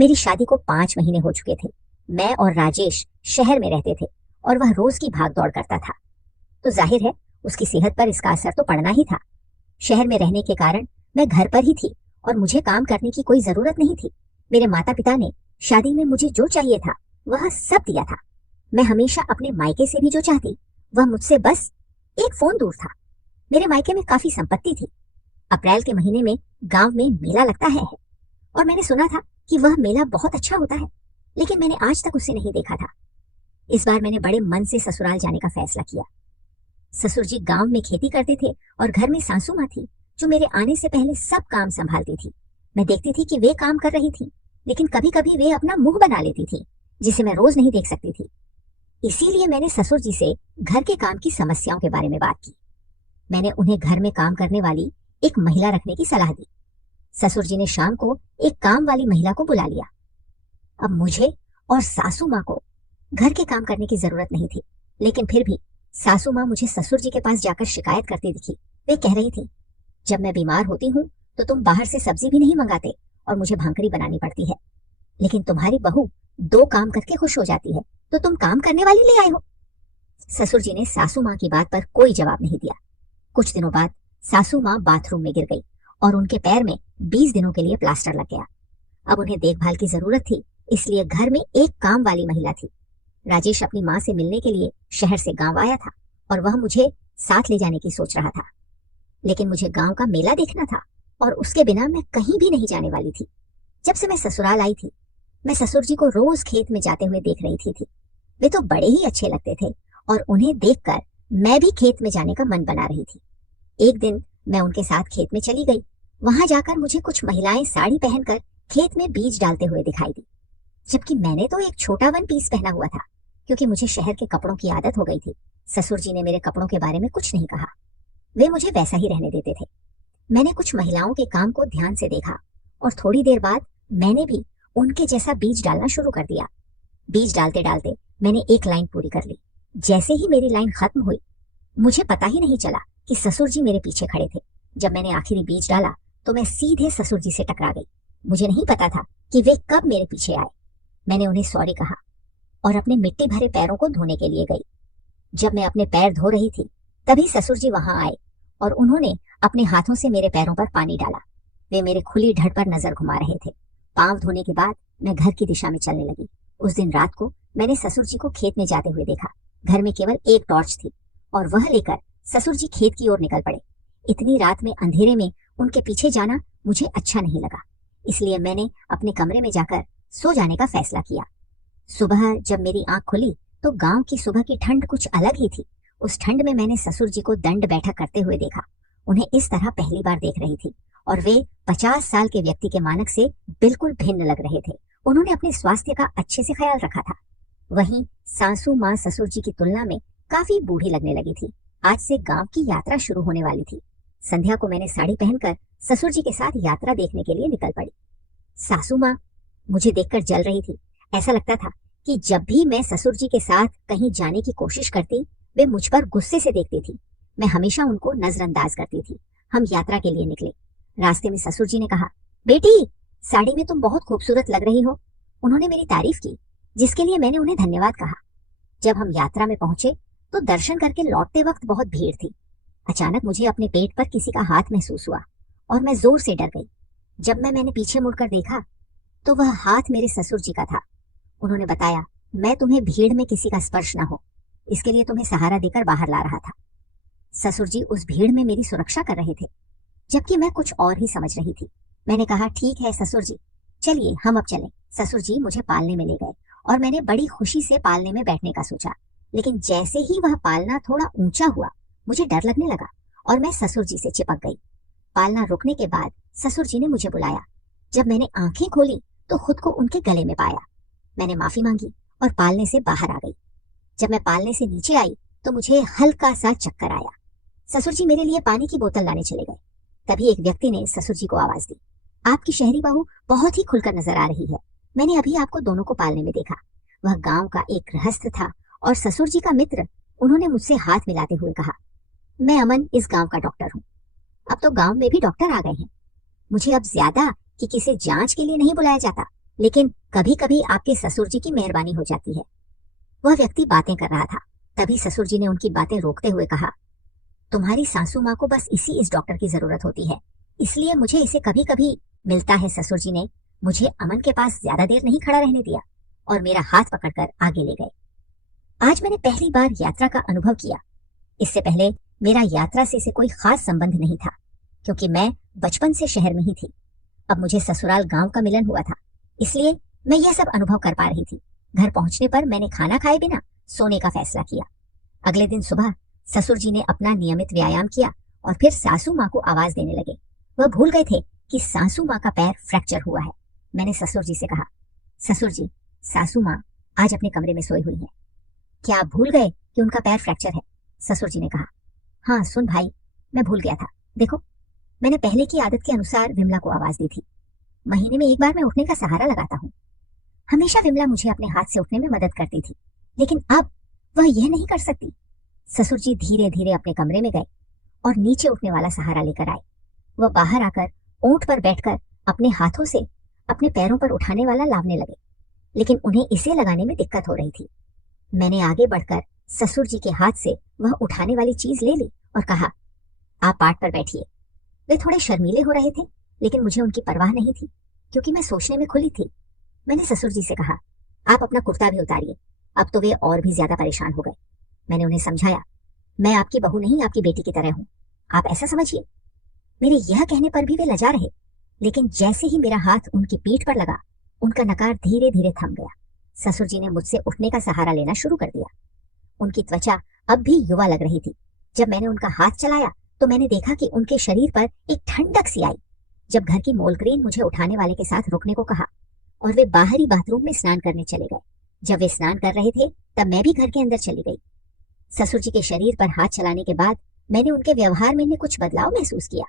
मेरी शादी को 5 महीने हो चुके थे। मैं और राजेश शहर में रहते थे और वह रोज की भाग दौड़ करता था, तो जाहिर है उसकी सेहत पर इसका असर तो पड़ना ही था। शहर में रहने के कारण मैं घर पर ही थी और मुझे काम करने की कोई जरूरत नहीं थी। मेरे माता पिता ने शादी में मुझे जो चाहिए था वह सब दिया था। मैं हमेशा अपने मायके से भी जो चाहती वह मुझसे बस एक फोन दूर था। मेरे मायके में काफी संपत्ति थी। अप्रैल के महीने में गांव में मेला लगता है और मैंने सुना था कि वह मेला बहुत अच्छा होता है, लेकिन मैंने आज तक उसे नहीं देखा था। इस बार मैंने बड़े मन से ससुराल जाने का फैसला किया। ससुर जी गांव में खेती करते थे और घर में सासू माँ थी जो मेरे आने से पहले सब काम संभालती थी। मैं देखती थी कि वे काम कर रही थी, लेकिन कभी कभी वे अपना मुंह बना लेती थी जिसे मैं रोज नहीं देख सकती थी। इसीलिए मैंने ससुर जी से घर के काम की समस्याओं के बारे में बात की। मैंने उन्हें घर में काम करने वाली एक महिला रखने की सलाह दी। ससुर जी ने शाम को एक काम वाली महिला को बुला लिया। अब मुझे और सासू माँ को घर के काम करने की जरूरत नहीं थी, लेकिन फिर भी सासू माँ मुझे ससुर जी के पास जाकर शिकायत करती दिखी। वे कह रही थी, जब मैं बीमार होती हूँ तो तुम बाहर से सब्जी भी नहीं मंगाते और मुझे भांकरी बनानी पड़ती है, लेकिन तुम्हारी बहू 2 काम करके खुश हो जाती है, तो तुम काम करने वाली ले आए हो। ससुर जी ने सासू माँ की बात पर कोई जवाब नहीं दिया। कुछ दिनों बाद सासू माँ बाथरूम में गिर गई और उनके पैर में 20 दिनों के लिए प्लास्टर लग गया। अब उन्हें देखभाल की जरूरत थी, इसलिए घर में एक काम वाली महिला थी। राजेश अपनी माँ से मिलने के लिए शहर से गांव आया था और वह मुझे साथ ले जाने की सोच रहा था, लेकिन मुझे गांव का मेला देखना था और उसके बिना मैं कहीं भी नहीं जाने वाली थी। जब से मैं ससुराल आई थी, मैं ससुर जी को रोज खेत में जाते हुए देख रही थी। वे तो बड़े ही अच्छे लगते थे और उन्हें देखकर मैं भी खेत में जाने का मन बना रही थी। एक दिन मैं उनके साथ खेत में चली गई। वहां जाकर मुझे कुछ महिलाएं साड़ी पहनकर खेत में बीज डालते हुए दिखाई दी, जबकि मैंने तो एक छोटा वन पीस पहना हुआ था, क्योंकि मुझे शहर के कपड़ों की आदत हो गई थी। ससुर जी ने मेरे कपड़ों के बारे में कुछ नहीं कहा, वे मुझे वैसा ही रहने देते थे। मैंने कुछ महिलाओं के काम को ध्यान से देखा और थोड़ी देर बाद मैंने भी उनके जैसा बीज डालना शुरू कर दिया। बीज डालते डालते मैंने एक लाइन पूरी कर ली। जैसे ही मेरी लाइन खत्म हुई, मुझे पता ही नहीं चला कि ससुर जी मेरे पीछे खड़े थे। जब मैंने आखिरी बीज डाला तो मैं सीधे ससुर जी से टकरा गई। मुझे नहीं पता था कि वे कब मेरे पीछे आए। मैंने उन्हें सॉरी कहा और अपने मिट्टी भरे पैरों को धोने के लिए गई। जब मैं अपने पैर धो रही थी, तभी ससुर जी वहां आए और उन्होंने अपने हाथों से मेरे पैरों पर पानी डाला। वे मेरे खुली ढड़ पर नजर घुमा रहे थे। पांव धोने के बाद मैं घर की दिशा में चलने लगी। उस दिन रात को मैंने ससुर जी को खेत में जाते हुए देखा। घर में केवल एक टॉर्च थी और वह लेकर ससुर जी खेत की ओर निकल पड़े। इतनी रात में अंधेरे में उनके पीछे जाना मुझे अच्छा नहीं लगा, इसलिए मैंने अपने कमरे में जाकर सो जाने का फैसला किया। सुबह जब मेरी आंख खुली तो गांव की सुबह की ठंड कुछ अलग ही थी। उस ठंड में मैंने ससुर जी को दंड बैठक करते हुए देखा। उन्हें इस तरह पहली बार देख रही थी और वे 50 साल के व्यक्ति के मानक से बिल्कुल भिन्न लग रहे थे। उन्होंने अपने स्वास्थ्य का अच्छे से ख्याल रखा था। वहीं सासू माँ ससुर जी की तुलना में काफी बूढ़ी लगने लगी थी। आज से गांव की यात्रा शुरू होने वाली थी। संध्या को मैंने साड़ी पहनकर ससुर जी के साथ यात्रा देखने के लिए निकल पड़ी। सासू माँ मुझे देखकर जल रही थी। ऐसा लगता था कि जब भी मैं ससुर जी के साथ कहीं जाने की कोशिश करती, वे मुझ पर गुस्से से देखती थी। मैं हमेशा उनको नजरअंदाज करती थी। हम यात्रा के लिए निकले। रास्ते में ससुर जी ने कहा, बेटी, साड़ी में तुम बहुत खूबसूरत लग रही हो। उन्होंने मेरी तारीफ की, जिसके लिए मैंने उन्हें धन्यवाद कहा। जब हम यात्रा में पहुंचे तो दर्शन करके लौटते वक्त बहुत भीड़ थी। अचानक मुझे अपने पेट पर किसी का हाथ महसूस हुआ और मैं जोर से डर गई। जब मैंने पीछे मुड़कर देखा तो वह हाथ मेरे ससुर जी का था। उन्होंने बताया, मैं तुम्हें भीड़ में किसी का स्पर्श न हो, इसके लिए तुम्हें सहारा देकर बाहर ला रहा था। ससुर जी उस भीड़ में मेरी सुरक्षा कर रहे थे, जबकि मैं कुछ और ही समझ रही थी। मैंने कहा, ठीक है ससुर जी, चलिए हम अब चलें। ससुर जी मुझे पालने में ले गए और मैंने बड़ी खुशी से पालने में बैठने का सोचा, लेकिन जैसे ही वह पालना थोड़ा ऊंचा हुआ, मुझे डर लगने लगा और मैं ससुर जी से चिपक गई। पालना रुकने के बाद ससुर जी ने मुझे बुलाया। जब मैंने आंखें खोली तो खुद को उनके गले में पाया। मैंने माफी मांगी और पालने से बाहर आ गई। जब मैं पालने से नीचे आई तो मुझे हल्का सा चक्कर आया। ससुर जी मेरे लिए पानी की बोतल लाने चले गए। तभी एक व्यक्ति ने ससुर जी को आवाज दी, आपकी शहरी बहू बहुत ही खुलकर नजर आ रही है। मैंने अभी आपको दोनों को पालने में देखा। वह गांव का एक गृहस्थ था और ससुर जी का मित्र। उन्होंने मुझसे हाथ मिलाते हुए कहा, मैं अमन, इस गांव का डॉक्टर हूँ। अब तो गांव में भी डॉक्टर आ गए हैं। मुझे अब ज्यादा कि किसी जांच के लिए नहीं बुलाया जाता, लेकिन कभी कभी आपके ससुर जी की मेहरबानी हो जाती है। वह व्यक्ति बातें कर रहा था, तभी ससुर जी ने उनकी बातें रोकते हुए कहा, तुम्हारी सासू माँ को बस इस डॉक्टर की जरूरत होती है, इसलिए मुझे इसे कभी कभी मिलता है। ससुर जी ने मुझे अमन के पास ज्यादा देर नहीं खड़ा रहने दिया और मेरा हाथ पकड़कर आगे ले गए। आज मैंने पहली बार यात्रा का अनुभव किया। इससे पहले मेरा यात्रा से कोई खास संबंध नहीं था, क्योंकि मैं बचपन से शहर में ही थी। अब मुझे ससुराल गांव का मिलन हुआ था, इसलिए मैं यह सब अनुभव कर पा रही थी। घर पहुंचने पर मैंने खाना खाए बिना सोने का फैसला किया। अगले दिन सुबह ससुर जी ने अपना नियमित व्यायाम किया और फिर सासू माँ को आवाज देने लगे। वह भूल गए थे कि सासू माँ का पैर फ्रैक्चर हुआ है। मैंने ससुर जी से कहा, ससुर जी, सासू माँ आज अपने कमरे में सोई हुई है। क्या आप भूल गए कि उनका पैर फ्रैक्चर है? ससुर जी ने कहा, हाँ सुन भाई, मैं भूल गया था। देखो, मैंने पहले की आदत के अनुसार विमला को आवाज दी थी। महीने में एक बार मैं उठने का सहारा लगाता हूँ। हमेशा विमला मुझे अपने हाथ से उठने में मदद करती थी, लेकिन अब वह यह नहीं कर सकती। ससुर जी धीरे धीरे अपने कमरे में गए और नीचे उठने वाला सहारा लेकर आए। वह बाहर आकर ऊंट पर बैठकर अपने हाथों से अपने पैरों पर उठाने वाला लावने लगे, लेकिन उन्हें इसे लगाने में दिक्कत हो रही थी। मैंने आगे बढ़कर ससुर जी के हाथ से वह उठाने वाली चीज ले ली और कहा, आप पाट पर बैठिए। वे थोड़े शर्मीले हो रहे थे, लेकिन मुझे उनकी परवाह नहीं थी, क्योंकि मैं सोचने में खुली थी। मैंने ससुर जी से कहा, आप अपना कुर्ता भी उतारिए। अब तो वे और भी ज्यादा परेशान हो गए। मैंने उन्हें समझाया, मैं आपकी बहू नहीं, आपकी बेटी की तरह हूं, आप ऐसा समझिए। मेरे यह कहने पर भी वे लजा रहे, लेकिन जैसे ही मेरा हाथ उनकी पीठ पर लगा, उनका नकार धीरे धीरे थम गया। ससुर जी ने मुझसे उठने का सहारा लेना शुरू कर दिया। उनकी त्वचा अब भी युवा लग रही थी। जब मैंने उनका हाथ चलाया तो मैंने देखा कि उनके शरीर पर एक ठंडक सी आई। जब घर की मोलग्रेन मुझे उठाने वाले के साथ रुकने को कहा और वे बाहरी बाथरूम में स्नान करने चले गए। जब वे स्नान कर रहे थे तब मैं भी घर के अंदर चली गई। ससुर जी के शरीर पर हाथ चलाने के बाद मैंने उनके व्यवहार में कुछ बदलाव महसूस किया।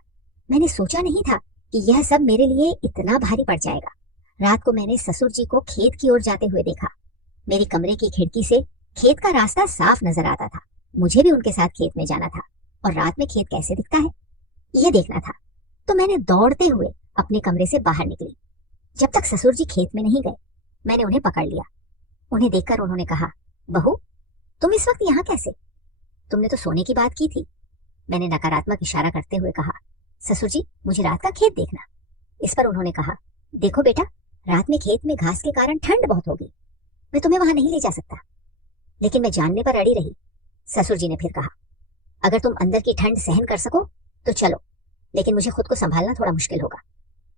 मैंने सोचा नहीं था कि यह सब मेरे लिए इतना भारी पड़ जाएगा। रात को मैंने ससुर जी को खेत की ओर जाते हुए देखा। मेरी कमरे की खिड़की से खेत का रास्ता साफ नजर आता था। मुझे भी उनके साथ खेत में जाना था और रात में खेत कैसे दिखता है यह देखना था। तो मैंने दौड़ते हुए अपने कमरे से बाहर निकली। जब तक ससुर जी खेत में नहीं गए, मैंने उन्हें पकड़ लिया। उन्हें देखकर उन्होंने कहा, बहू, तुम इस वक्त यहाँ कैसे? तुमने तो सोने की बात की थी। मैंने नकारात्मक इशारा करते हुए कहा, ससुर जी, मुझे रात का खेत देखना। इस पर उन्होंने कहा, देखो बेटा, रात में खेत में घास के कारण ठंड बहुत होगी, मैं तुम्हें वहां नहीं ले जा सकता। लेकिन मैं जानने पर अड़ी रही। ससुर जी ने फिर कहा, अगर तुम अंदर की ठंड सहन कर सको तो चलो, लेकिन मुझे खुद को संभालना थोड़ा मुश्किल होगा।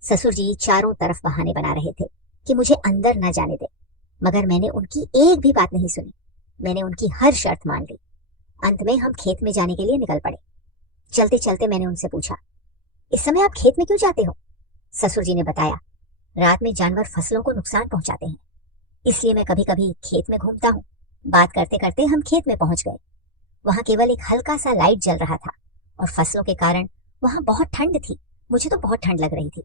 ससुर जी चारों तरफ बहाने बना रहे थे कि मुझे अंदर न जाने दे, मगर मैंने उनकी एक भी बात नहीं सुनी। मैंने उनकी हर शर्त मान ली। अंत में हम खेत में जाने के लिए निकल पड़े। चलते चलते मैंने उनसे पूछा, इस समय आप खेत में क्यों जाते हो? ससुर जी ने बताया, रात में जानवर फसलों को नुकसान पहुंचाते हैं, इसलिए मैं कभी कभी खेत में घूमता हूँ। बात करते करते हम खेत में पहुंच गए। वहां केवल एक हल्का सा लाइट जल रहा था और फसलों के कारण वहां बहुत ठंड थी। मुझे तो बहुत ठंड लग रही थी।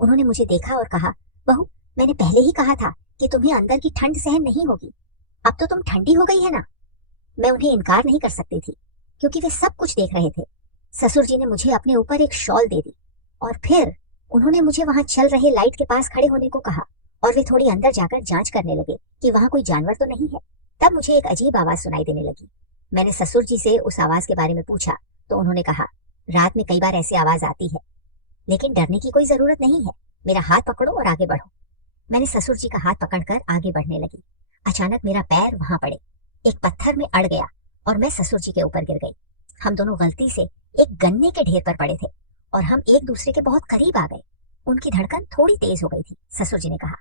उन्होंने मुझे देखा और कहा, बहू, मैंने पहले ही कहा था कि तुम्हें अंदर की ठंड सहन नहीं होगी। अब तो तुम ठंडी हो गई है ना। मैं उन्हें इनकार नहीं कर सकती थी, क्योंकि वे सब कुछ देख रहे थे। ससुर जी ने मुझे अपने ऊपर एक शॉल दे दी और फिर उन्होंने मुझे वहां चल रहे लाइट के पास खड़े होने को कहा और वे थोड़ी अंदर जाकर जांच करने लगे कि वहां कोई जानवर तो नहीं है। तब मुझे एक अजीब आवाज सुनाई देने लगी। मैंने ससुर जी से उस आवाज के बारे में पूछा तो उन्होंने कहा, रात में कई बार ऐसी आवाज आती है, लेकिन डरने की कोई जरूरत नहीं है। मेरा हाथ पकड़ो और आगे बढ़ो। मैंने ससुर जी का हाथ पकड़कर आगे बढ़ने लगी। अचानक मेरा पैर वहां पड़े, एक पत्थर में अड़ गया और मैं ससुर जी के ऊपर गिर गई। हम दोनों गलती से एक गन्ने के ढेर पर पड़े थे और हम एक दूसरे के बहुत करीब आ गए। उनकी धड़कन थोड़ी तेज हो गई थी। ससुर जी ने कहा,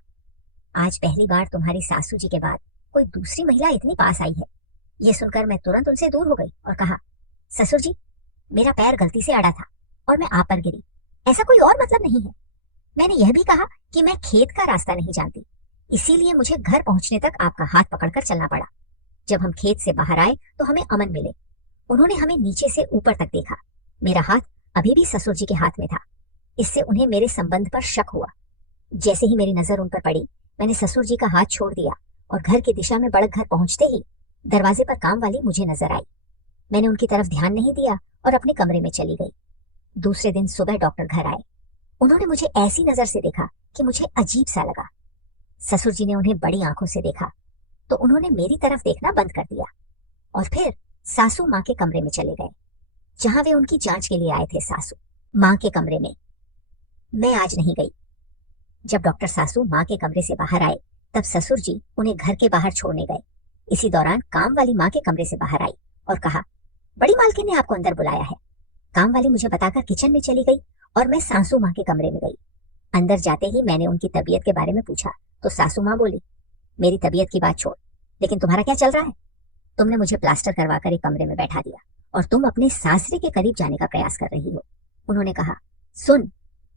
आज पहली बार तुम्हारी सासू जी के बाद कोई दूसरी महिला इतनी पास आई है। यह सुनकर मैं तुरंत उनसे दूर हो गई और कहा, ससुर जी, मेरा पैर गलती से अड़ा था और मैं आप पर गिरी, ऐसा कोई और मतलब नहीं है। मैंने यह भी कहा कि मैं खेत का रास्ता नहीं जानती, इसीलिए मुझे घर पहुंचने तक आपका हाथ पकड़कर चलना पड़ा। जब हम खेत से बाहर आए तो हमें अमन मिले। उन्होंने हमें नीचे से ऊपर तक देखा। मेरा हाथ अभी भी ससुर जी के हाथ में था। इससे उन्हें मेरे संबंध पर शक हुआ। जैसे ही मेरी नजर उन पर पड़ी, मैंने ससुर जी का हाथ छोड़ दिया और घर की दिशा में बढ़कर घर पहुंचते ही दरवाजे पर काम वाली मुझे नजर आई। मैंने उनकी तरफ ध्यान नहीं दिया और अपने कमरे में चली गई। दूसरे दिन सुबह डॉक्टर घर आए। उन्होंने मुझे ऐसी नजर से देखा कि मुझे अजीब सा लगा। ससुर जी ने उन्हें बड़ी आंखों से देखा तो उन्होंने मेरी तरफ देखना बंद कर दिया और फिर सासू माँ के कमरे में चले गए, जहां वे उनकी जांच के लिए आए थे। सासू माँ के कमरे में मैं आज नहीं गई। जब डॉक्टर सासू माँ के कमरे से बाहर आए तब ससुर जी उन्हें घर के बाहर छोड़ने गए। इसी दौरान काम वाली माँ के कमरे से बाहर आई और कहा, बड़ी मालकिन ने आपको अंदर बुलाया है। काम वाली मुझे बताकर किचन में चली गई और मैं सासू माँ के कमरे में गई। अंदर जाते ही मैंने उनकी तबीयत के बारे में पूछा तो सासू माँ बोली, मेरी तबीयत की बात छोड़, लेकिन तुम्हारा क्या चल रहा है? तुमने मुझे प्लास्टर करवाकर एक कमरे में बैठा दिया और तुम अपने सासरे के करीब जाने का प्रयास कर रही हो। उन्होंने कहा, सुन,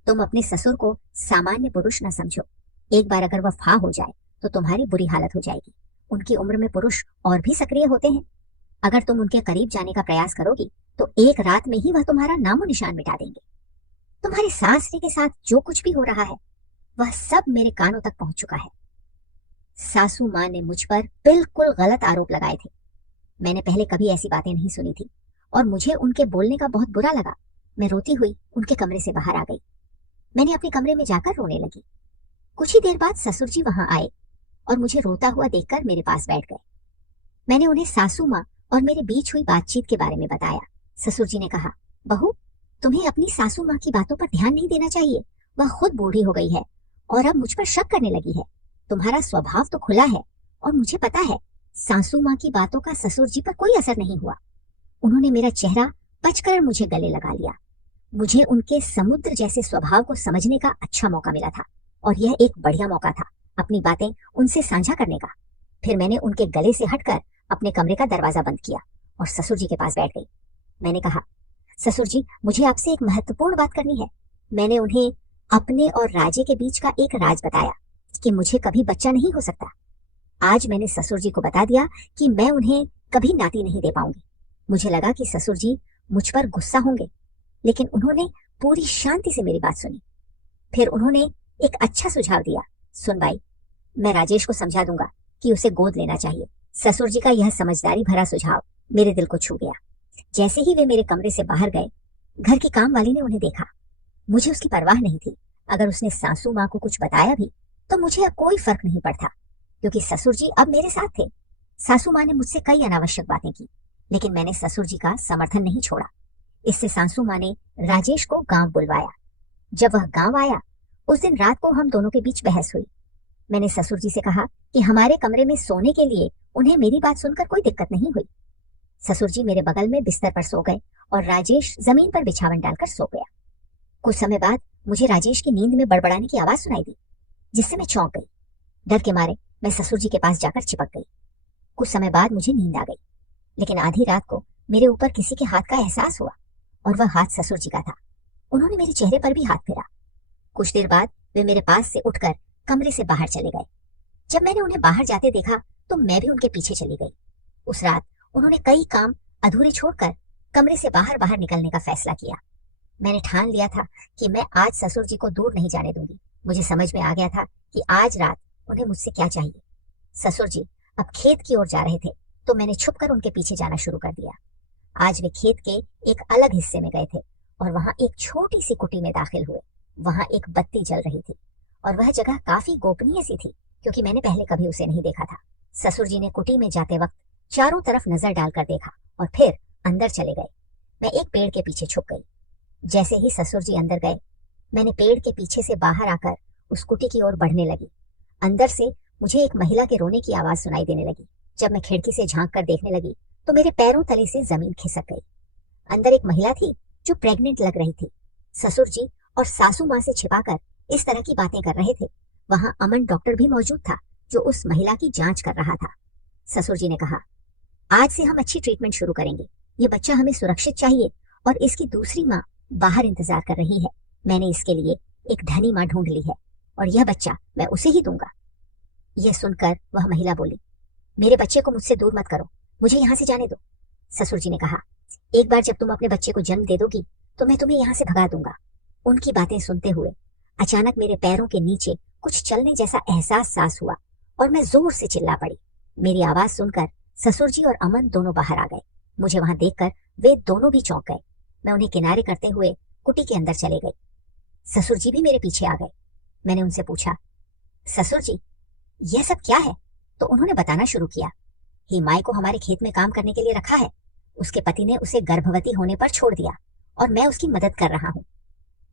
तुम अपने ससुर को सामान्य पुरुष न समझो। एक बार अगर वह फा हो जाए तो तुम्हारी बुरी हालत हो जाएगी। उनकी उम्र में पुरुष और भी सक्रिय होते हैं। अगर तुम उनके करीब जाने का प्रयास करोगी तो एक रात में ही वह तुम्हारा नामो निशान मिटा देंगे। तुम्हारे सासरे के साथ जो कुछ भी हो रहा है वह सब मेरे कानों तक पहुंच चुका है। सासू माँ ने मुझ पर बिल्कुल गलत आरोप लगाए थे। मैंने पहले कभी ऐसी बातें नहीं सुनी थी और मुझे उनके बोलने का बहुत बुरा लगा। मैं रोती हुई उनके कमरे से बाहर आ गई। मैंने अपने कमरे में जाकर रोने लगी। कुछ ही देर बाद ससुर जी वहां आए और मुझे रोता हुआ देखकर मेरे पास बैठ गए। मैंने उन्हें सासू माँ और मेरे बीच हुई बातचीत के बारे में बताया। ससुर जी ने कहा, बहू, तुम्हें अपनी सासू माँ की बातों पर ध्यान नहीं देना चाहिए। वह खुद बूढ़ी हो गई है और अब मुझ पर शक करने लगी है। तुम्हारा स्वभाव तो खुला है और मुझे पता है सासू माँ की बातों का ससुर जी पर कोई असर नहीं हुआ। उन्होंने मेरा चेहरा पचकर मुझे गले लगा लिया। मुझे उनके समुद्र जैसे स्वभाव को समझने का अच्छा मौका मिला था और यह एक बढ़िया मौका था अपनी बातें उनसे साझा करने का। फिर मैंने उनके गले से हटकर अपने कमरे का दरवाजा बंद किया और ससुर जी के पास बैठ गई। मैंने कहा, ससुर जी, मुझे आपसे एक महत्वपूर्ण बात करनी है। मैंने उन्हें अपने और राजे के बीच का एक राज बताया कि मुझे कभी बच्चा नहीं हो सकता। आज मैंने ससुर जी को बता दिया कि मैं उन्हें कभी नाती नहीं दे पाऊंगी। मुझे लगा कि ससुर जी मुझ पर गुस्सा होंगे, लेकिन उन्होंने पूरी शांति से मेरी बात सुनी। फिर उन्होंने एक अच्छा सुझाव दिया, सुन भाई, मैं राजेश को समझा दूंगा कि उसे गोद लेना चाहिए। ससुर जी का यह समझदारी भरा सुझाव मेरे दिल को छू गया। जैसे ही वे मेरे कमरे से बाहर गए, घर की काम वाली ने उन्हें देखा। मुझे उसकी परवाह नहीं थी। अगर उसने सासू माँ को कुछ बताया भी तो मुझे अब कोई फर्क नहीं पड़ता, क्योंकि ससुर जी अब मेरे साथ थे। सासू माँ ने मुझसे कई अनावश्यक बातें की, लेकिन मैंने ससुर जी का समर्थन नहीं छोड़ा। इससे सासू माँ ने राजेश को गांव बुलवाया। जब वह गांव आया, उस दिन रात को हम दोनों के बीच बहस हुई। मैंने ससुर जी से कहा कि हमारे कमरे में सोने के लिए उन्हें मेरी बात सुनकर कोई दिक्कत नहीं हुई। ससुर जी मेरे बगल में बिस्तर पर सो गए और राजेश जमीन पर बिछावन डालकर सो गया। कुछ समय बाद मुझे राजेश की नींद में बड़बड़ाने की आवाज सुनाई दी, जिससे मैं चौंक गई। डर के मारे मैं ससुर जी के पास जाकर चिपक गई। कुछ समय बाद मुझे नींद आ गई, लेकिन आधी रात को मेरे ऊपर किसी के हाथ का एहसास हुआ और वह हाथ ससुर जी का था। उन्होंने मेरे चेहरे पर भी हाथ फेरा। कुछ देर बाद वे मेरे पास से उठकर कमरे से बाहर चले गए। जब मैंने उन्हें बाहर जाते देखा तो मैं भी उनके पीछे चली गई। उस रात उन्होंने कई काम अधूरे छोड़कर कमरे से बाहर बाहर निकलने का फैसला किया। मैंने ठान लिया था कि मैं आज ससुर जी को दूर नहीं जाने दूंगी। मुझे समझ में आ गया था कि आज रात उन्हें मुझसे क्या चाहिए। ससुर जी अब खेत की ओर जा रहे थे तो मैंने छुपकर उनके पीछे जाना शुरू कर दिया। आज वे खेत के एक अलग हिस्से में गए थे और वहां एक छोटी सी कुटी में दाखिल हुए। वहां एक बत्ती जल रही थी और वह जगह काफी गोपनीय सी थी, क्योंकि मैंने पहले कभी उसे नहीं देखा था। ससुर जी ने कुटी में जाते वक्त चारों तरफ नजर डालकर देखा और फिर अंदर चले गए। मैं एक पेड़ के पीछे छुप गई। जैसे ही ससुर जी अंदर गए, मैंने पेड़ के पीछे से बाहर आकर उस कुटी की ओर बढ़ने लगी। अंदर से मुझे एक महिला के रोने की आवाज सुनाई देने लगी। जब मैं खिड़की से झांक कर देखने लगी तो मेरे पैरों तले से जमीन खिसक गई। अंदर एक महिला थी जो प्रेग्नेंट लग रही थी। ससुर जी और सासू माँ से छिपाकर इस तरह की बातें कर रहे थे। वहां अमन डॉक्टर भी मौजूद था जो उस महिला की जांच कर रहा था। ससुर जी ने कहा, आज से हम अच्छी ट्रीटमेंट शुरू करेंगे। ये बच्चा हमें सुरक्षित चाहिए और इसकी दूसरी माँ बाहर इंतजार कर रही है। मैंने इसके लिए एक धनी माँ ढूंढ ली है और यह बच्चा मैं उसे ही दूंगा। यह सुनकर वह महिला बोली, मेरे बच्चे को मुझसे दूर मत करो, मुझे यहाँ से जाने दो। ससुर जी ने कहा, एक बार जब तुम अपने बच्चे को जन्म दे दोगी तो मैं तुम्हें यहाँ से भगा दूंगा। उनकी बातें सुनते हुए अचानक मेरे पैरों के नीचे कुछ चलने जैसा एहसास सास हुआ और मैं जोर से चिल्ला पड़ी। मेरी आवाज सुनकर ससुर जी और अमन दोनों बाहर आ गए। मुझे वहां देखकर वे दोनों भी चौंक गए। मैं उन्हें किनारे करते हुए कुटी के अंदर चले गई। ससुर जी भी मेरे पीछे आ गए। मैंने उनसे पूछा, ससुर जी, यह सब क्या है? तो उन्होंने बताना शुरू किया, हिमाय को हमारे खेत में काम करने के लिए रखा है। उसके पति ने उसे गर्भवती होने पर छोड़ दिया और मैं उसकी मदद कर रहा हूँ।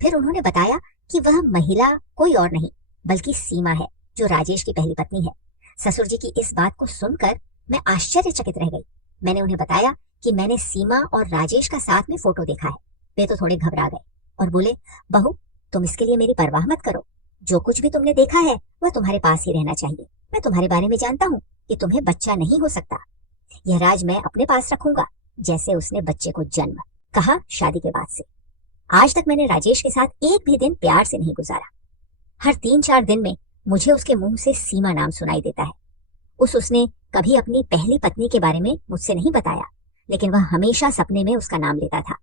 फिर उन्होंने बताया कि वह महिला कोई और नहीं बल्कि सीमा है, जो राजेश की पहली पत्नी है। ससुर जी की इस बात को सुनकर मैं आश्चर्यचकित रह गई। मैंने उन्हें बताया कि मैंने सीमा और राजेश का साथ में फोटो देखा है। वे तो थोड़े घबरा गए और बोले, बहू तुम इसके लिए मेरी परवाह मत करो। जो कुछ भी तुमने देखा है वह तुम्हारे पास ही रहना चाहिए। मैं तुम्हारे बारे में जानता हूँ कि तुम्हें बच्चा नहीं हो सकता। यह राज मैं अपने पास रखूंगा, जैसे उसने बच्चे को जन्म कहा शादी के बाद से। आज तक मैंने राजेश के साथ एक भी दिन प्यार से नहीं गुजारा। हर 3-4 दिन में मुझे उसके मुंह से सीमा नाम सुनाई देता है। उसने कभी अपनी पहली पत्नी के बारे में मुझसे नहीं बताया, लेकिन वह हमेशा सपने में उसका नाम लेता था।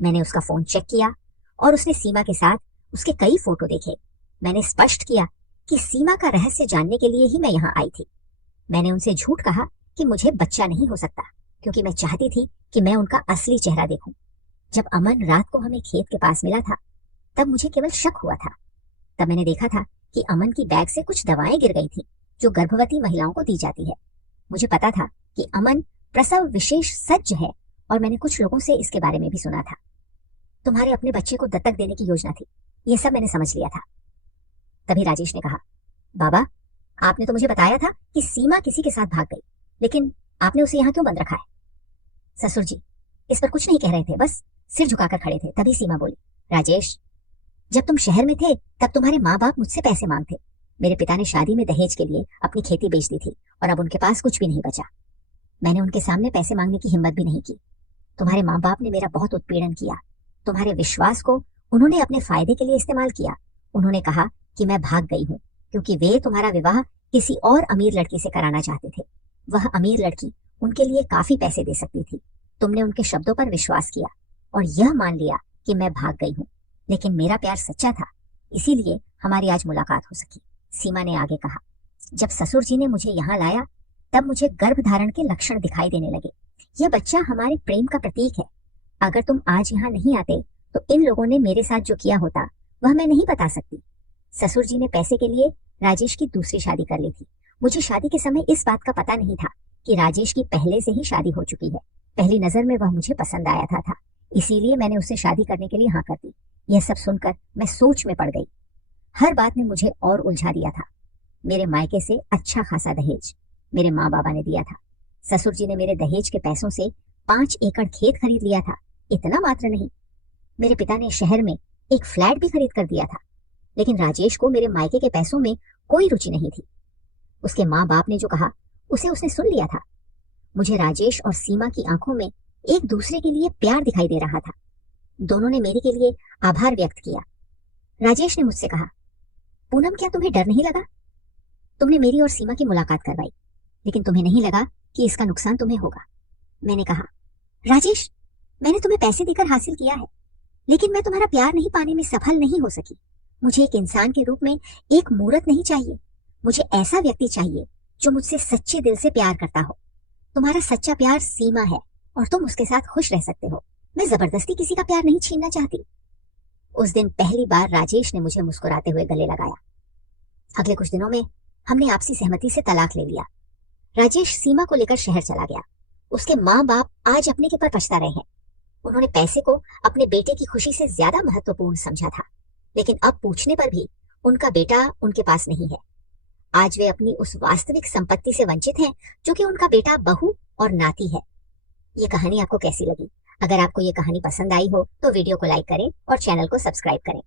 मैंने उसका फोन चेक किया और उसने सीमा के साथ उसके कई फोटो देखे। मैंने स्पष्ट किया कि सीमा का रहस्य जानने के लिए ही मैं यहाँ आई थी। मैंने उनसे झूठ कहा कि मुझे बच्चा नहीं हो सकता, क्योंकि मैं चाहती थी कि मैं उनका असली चेहरा देखूं। जब अमन रात को हमें खेत के पास मिला था, तब मुझे केवल शक हुआ था। तब मैंने देखा था कि अमन की बैग से कुछ दवाएं गिर गई थी, जो गर्भवती महिलाओं को दी जाती है। मुझे पता था कि अमन प्रसव विशेष सज्ज है और मैंने कुछ लोगों से इसके बारे में भी सुना था। तुम्हारे अपने बच्चे को दत्तक देने की योजना थी, यह सब मैंने समझ लिया था। तभी राजेश ने कहा, बाबा आपने तो मुझे बताया था कि सीमा किसी के साथ भाग गई, लेकिन आपने उसे यहाँ क्यों बंद रखा है? ससुर जी इस पर कुछ नहीं कह रहे थे, बस सिर झुकाकर खड़े थे। तभी सीमा बोली, राजेश जब तुम शहर में थे तब तुम्हारे माँ बाप मुझसे पैसे मांगते। मेरे पिता ने शादी में दहेज के लिए अपनी खेती बेच दी थी और अब उनके पास कुछ भी नहीं बचा। मैंने उनके सामने पैसे मांगने की हिम्मत भी नहीं की। तुम्हारे माँ बाप ने मेरा बहुत उत्पीड़न किया। तुम्हारे विश्वास को उन्होंने अपने फायदे के लिए इस्तेमाल किया। उन्होंने कहा कि मैं भाग गई हूँ क्योंकि वे तुम्हारा विवाह किसी और अमीर लड़की से कराना चाहते थे। वह अमीर लड़की उनके लिए काफी पैसे दे सकती थी। तुमने उनके शब्दों पर विश्वास किया और यह मान लिया कि मैं भाग गई हूँ, लेकिन मेरा प्यार सच्चा था, इसीलिए हमारी आज मुलाकात हो सकी। सीमा ने आगे कहा, जब ससुर जी ने मुझे यहाँ लाया तब मुझे गर्भधारण के लक्षण दिखाई देने लगे। यह बच्चा हमारे प्रेम का प्रतीक है। अगर तुम आज यहाँ नहीं आते तो इन लोगों ने मेरे साथ जो किया होता वह मैं नहीं बता सकती। ससुर जी ने पैसे के लिए राजेश की दूसरी शादी कर ली थी। मुझे शादी के समय इस बात का पता नहीं था कि राजेश की पहले से ही शादी हो चुकी है। पहली नजर में वह मुझे पसंद आया था, इसीलिए मैंने उससे शादी करने के लिए हाँ कर दी। यह सब सुनकर मैं सोच में पड़ गई। हर बात ने मुझे और उलझा दिया था। मेरे मायके से अच्छा खासा दहेज मेरे माँ बाबा ने दिया था। ससुर जी ने मेरे दहेज के पैसों से 5 एकड़ खेत खरीद लिया था। इतना मात्र नहीं, मेरे पिता ने शहर में एक फ्लैट भी खरीद कर दिया था। लेकिन राजेश को मेरे मायके के पैसों में कोई रुचि नहीं थी। उसके माँ बाप ने जो कहा उसे उसने सुन लिया था। मुझे राजेश और सीमा की आंखों में एक दूसरे के लिए प्यार दिखाई दे रहा था। दोनों ने मेरे के लिए आभार व्यक्त किया। राजेश ने मुझसे कहा, पूनम क्या तुम्हें डर नहीं लगा? तुमने मेरी और सीमा की मुलाकात करवाई, लेकिन तुम्हें नहीं लगा कि इसका नुकसान तुम्हें होगा? मैंने कहा, राजेश मैंने तुम्हें पैसे देकर हासिल किया है, लेकिन मैं तुम्हारा प्यार नहीं पाने में सफल नहीं हो सकी। मुझे एक इंसान के रूप में एक मूर्त नहीं चाहिए। मुझे ऐसा व्यक्ति चाहिए जो मुझसे सच्चे दिल से प्यार करता हो। तुम्हारा सच्चा प्यार सीमा है और तुम उसके साथ खुश रह सकते हो। मैं जबरदस्ती किसी का प्यार नहीं छीनना चाहती। उस दिन पहली बार राजेश ने मुझे मुस्कुराते हुए गले लगाया। अगले कुछ दिनों में हमने आपसी सहमति से तलाक ले लिया। राजेश सीमा को लेकर शहर चला गया। उसके माँ बाप आज अपने के पर पछता रहे हैं। उन्होंने पैसे को अपने बेटे की खुशी से ज्यादा महत्वपूर्ण समझा था, लेकिन अब पूछने पर भी उनका बेटा उनके पास नहीं है। आज वे अपनी उस वास्तविक संपत्ति से वंचित हैं जो कि उनका बेटा, बहू और नाती है। ये कहानी आपको कैसी लगी? अगर आपको ये कहानी पसंद आई हो तो वीडियो को लाइक करें और चैनल को सब्सक्राइब करें।